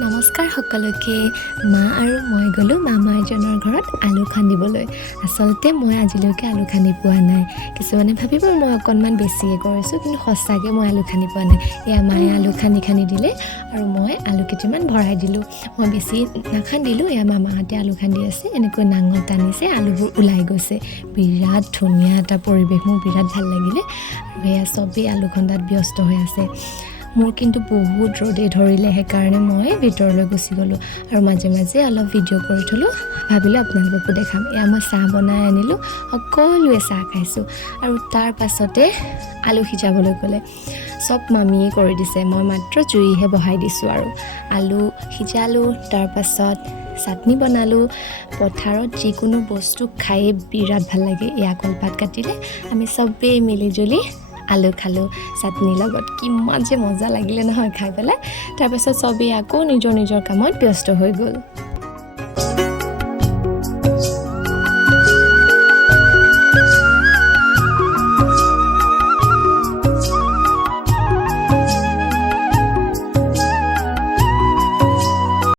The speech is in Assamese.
নমস্কাৰ সকলোকে মা আৰু মই গ'লোঁ মামা এজনৰ ঘৰত আলু খান্দিবলৈ আচলতে মই আজিলৈকে আলু খান্দি পোৱা নাই কিছুমানে ভাবিব মই অকণমান বেছিয়ে কৰিছোঁ কিন্তু সঁচাকৈ মই আলু খান্দি পোৱা নাই এয়া মায়ে আলু খান্দি দিলে আৰু মই আলু কেইটামান ভৰাই দিলোঁ মই বেছি নাখান্দিলোঁ এয়া মামাহঁতে আলু খান্দি আছে এনেকৈ নাঙল টানিছে আলুবোৰ ওলাই গৈছে বিৰাট ধুনীয়া এটা পৰিৱেশ মোৰ বিৰাট ভাল লাগিলে আৰু এয়া চবেই আলু খন্দাত ব্যস্ত হৈ আছে মোৰ কিন্তু বহুত ৰ'দে ধৰিলে সেইকাৰণে মই ভিতৰলৈ গুচি গ'লোঁ আৰু মাজে মাজে অলপ ভিডিঅ' কৰি থলোঁ ভাবিলোঁ আপোনালোককো দেখাম এয়া মই চাহ বনাই আনিলোঁ সকলোৱে চাহ খাইছোঁ আৰু তাৰ পাছতে আলু সিজাবলৈ গ'লে চব মামীয়ে কৰি দিছে মই মাত্ৰ জুইহে বহাই দিছোঁ আৰু আলু সিজালোঁ তাৰ পাছত চাটনি বনালোঁ পথাৰত যিকোনো বস্তু খায়ে বিৰাট ভাল লাগে এয়া কলপাত কাটিলে আমি চবেই মিলিজুলি আলু খালোঁ চাটনিৰ লগত কিমান যে মজা লাগিলে নহয় খাই পেলাই তাৰপাছত চবেই আকৌ নিজৰ নিজৰ কামত ব্যস্ত হৈ গ'ল